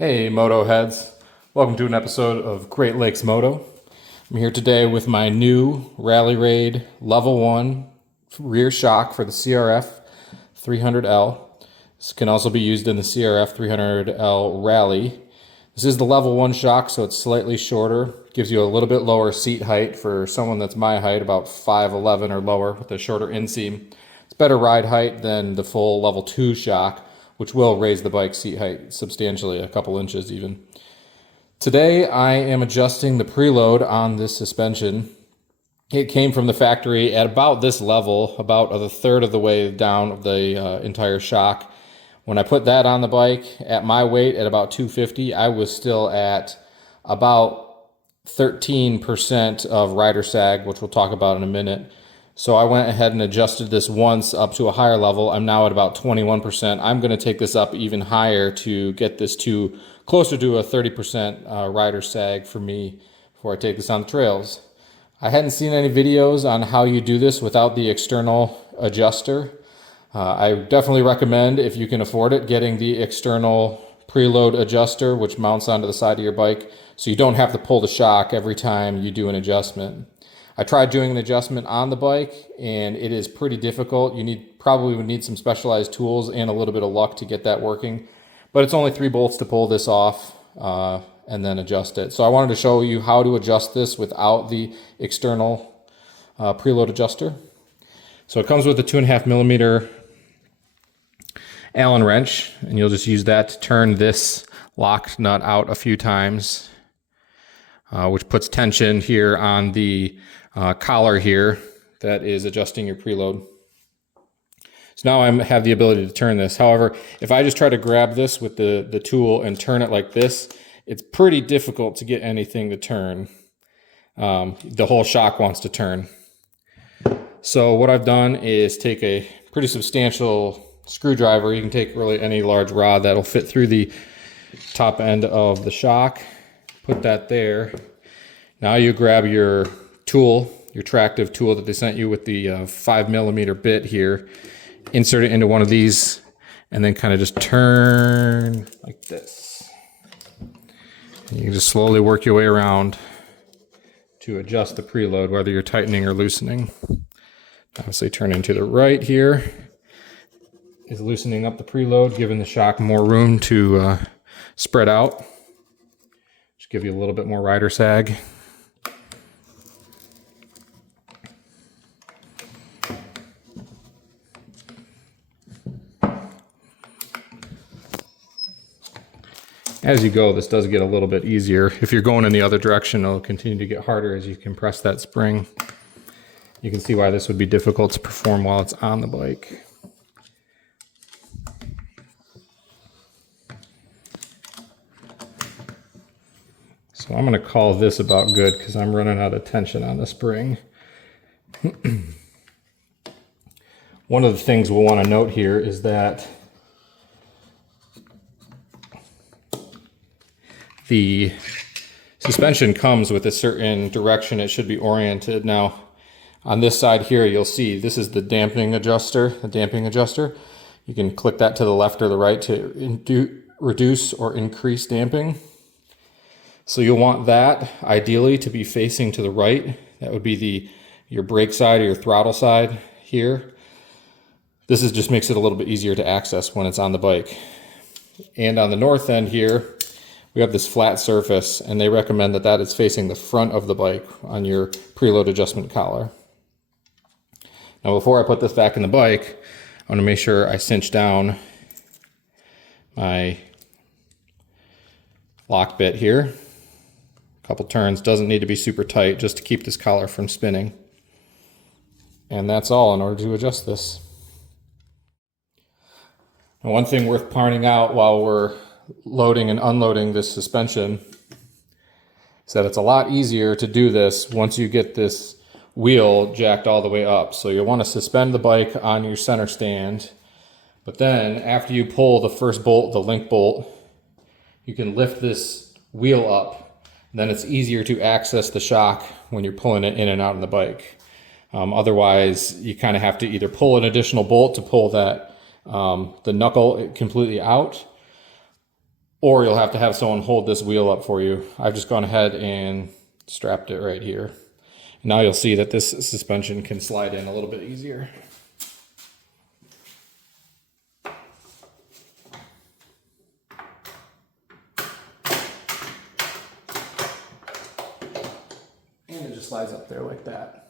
Hey Moto heads, welcome to an episode of Great Lakes Moto. I'm here today with my new Rally Raid Level 1 rear shock for the CRF300L. This can also be used in the CRF300L Rally. This is the Level 1 shock, so it's slightly shorter. Gives you a little bit lower seat height for someone that's my height, about 5'11" or lower with a shorter inseam. It's better ride height than the full Level 2 shock, which will raise the bike seat height substantially, a couple inches even. Today I am adjusting the preload on this suspension. It came from the factory at about this level, about a third of the way down of the entire shock. When I put that on the bike at my weight at about 250, I was still at about 13% of rider sag, which we'll talk about in a minute. So I went ahead and adjusted this once up to a higher level. I'm now at about 21%. I'm going to take this up even higher to get this to closer to a 30% rider sag for me before I take this on the trails. I hadn't seen any videos on how you do this without the external adjuster. I definitely recommend, if you can afford it, getting the external preload adjuster, which mounts onto the side of your bike, so you don't have to pull the shock every time you do an adjustment. I tried doing an adjustment on the bike and it is pretty difficult. You probably would need some specialized tools and a little bit of luck to get that working. But it's only 3 bolts to pull this off and then adjust it. So I wanted to show you how to adjust this without the external preload adjuster. So it comes with a 2.5mm Allen wrench, and you'll just use that to turn this lock nut out a few times, which puts tension here on the collar here that is adjusting your preload. So now I have the ability to turn this. However, if I just try to grab this with the tool and turn it like this, it's pretty difficult to get anything to turn. The whole shock wants to turn. So what I've done is take a pretty substantial screwdriver. You can take really any large rod that'll fit through the top end of the shock. Put that there. Now you grab your tool, your tractive tool that they sent you with the 5mm bit here, insert it into one of these, and then kind of just turn like this. And you can just slowly work your way around to adjust the preload, whether you're tightening or loosening. Obviously turning to the right here is loosening up the preload, giving the shock more room to spread out. Just give you a little bit more rider sag. As you go, this does get a little bit easier. If you're going in the other direction, it'll continue to get harder as you compress that spring. You can see why this would be difficult to perform while it's on the bike. So I'm going to call this about good because I'm running out of tension on the spring. One of the things we'll want to note here is that the suspension comes with a certain direction it should be oriented. Now, on this side here, you'll see this is the damping adjuster. You can click that to the left or the right to reduce or increase damping. So you'll want that ideally to be facing to the right. That would be your brake side or your throttle side here. This just makes it a little bit easier to access when it's on the bike. And on the north end here, we have this flat surface, and they recommend that is facing the front of the bike on your preload adjustment collar. Now before I put this back in the bike, I want to make sure I cinch down my lock bit here. A couple turns, doesn't need to be super tight, just to keep this collar from spinning. And that's all in order to adjust this. Now, one thing worth pointing out while we're loading and unloading this suspension is that it's a lot easier to do this once you get this wheel jacked all the way up. So you'll want to suspend the bike on your center stand, but then after you pull the first bolt, the link bolt, you can lift this wheel up. Then it's easier to access the shock when you're pulling it in and out on the bike. Otherwise, you kind of have to either pull an additional bolt to pull that the knuckle completely out, or you'll have to have someone hold this wheel up for you. I've just gone ahead and strapped it right here. Now you'll see that this suspension can slide in a little bit easier. And it just slides up there like that.